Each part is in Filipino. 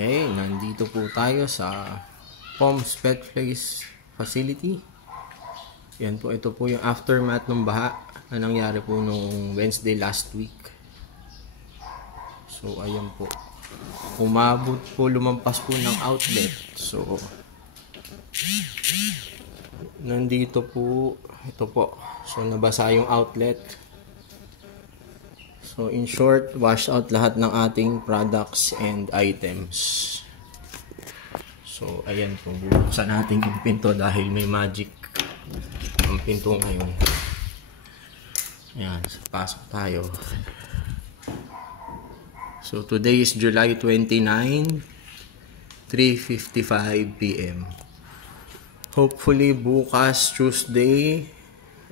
Okay, nandito po tayo sa Pom's Pet Place Facility. Yan po, ito po yung aftermath ng baha na nangyari po nung Wednesday last week. So, ayan po. Umabot po, lumampas po ng outlet. So, nandito po, ito po. So, nabasa yung outlet. So, in short, wash out lahat ng ating products and items. So, ayan po. Buksan natin yung pinto dahil may magic ang pinto ngayon. Ayan, so pasok tayo. So, today is July 29, 3:55 p.m. Hopefully, bukas, Tuesday,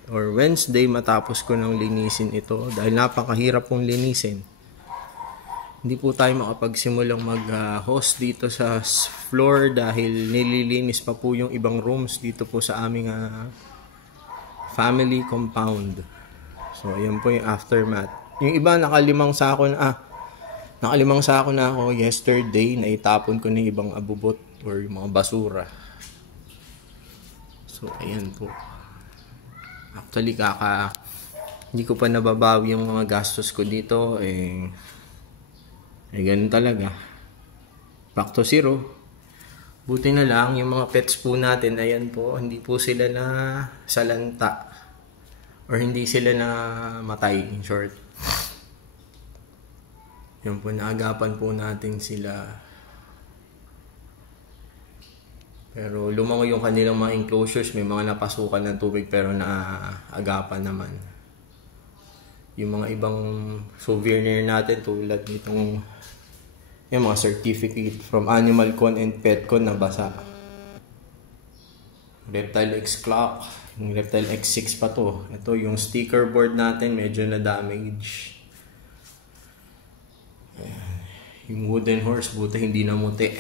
or Wednesday matapos ko nang linisin ito dahil napakahirap pong linisin. Hindi po tayo makapagsimulang mag-host dito sa floor dahil nililinis pa po yung ibang rooms dito po sa aming family compound. So ayan po yung aftermath. Yung iba nakalimang sako na ako yesterday na itapon ko na yung ibang abubot or yung mga basura. So ayan po. Actually, hindi ko pa nababawi yung mga gastos ko dito. Ganun talaga. Back to zero. Buti na lang, yung mga pets po natin, ayan po, hindi po sila na salanta. Or hindi sila na matay, in short. Yun po, naagapan po natin sila. Pero lumangoy yung kanilang mga enclosures, may mga napasukan ng tubig pero naaagapan naman. Yung mga ibang souvenir natin tulad nitong yung mga certificate from Animal Con and Pet Con na basa. Reptile X Clock, yung Reptile X6 pa to. Ito yung sticker board natin, medyo na damage. Yung wooden horse, buti hindi namuti.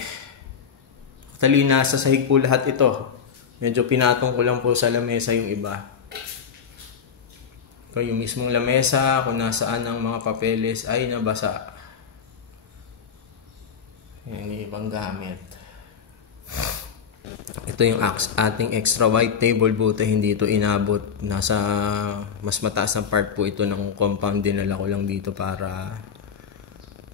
Actually, nasa sahig po lahat ito. Medyo pinatong ko lang po sa lamesa yung iba. Ito yung mismong lamesa, kung nasaan ang mga papeles ay nabasa. Yan yung ibang gamit. Ito yung ating extra white table, buti hindi ito inabot. Nasa mas mataas na part po ito ng compound. Dinala ko lang dito para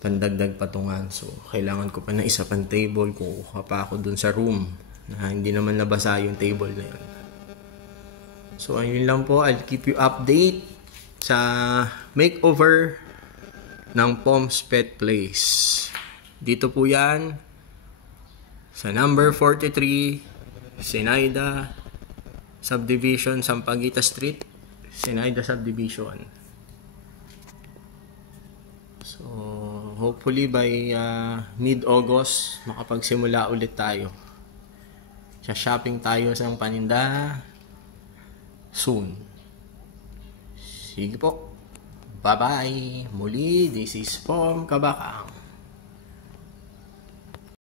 pandagdag patungan. So, kailangan ko pa na isa pang table. Kukuha pa ako dun sa room na hindi naman nabasa yung table na yun. So, ayun lang po. I'll keep you update sa makeover ng Pom's Pet Place. Dito po yan sa number 43 Sinaida Subdivision, Sampaguita Street, Sinaida Subdivision. So, hopefully by mid-August makapagsimula ulit tayo. Shopping tayo sa paninda soon. Sige po. Bye-bye. Muli, this is Pom Kabakang.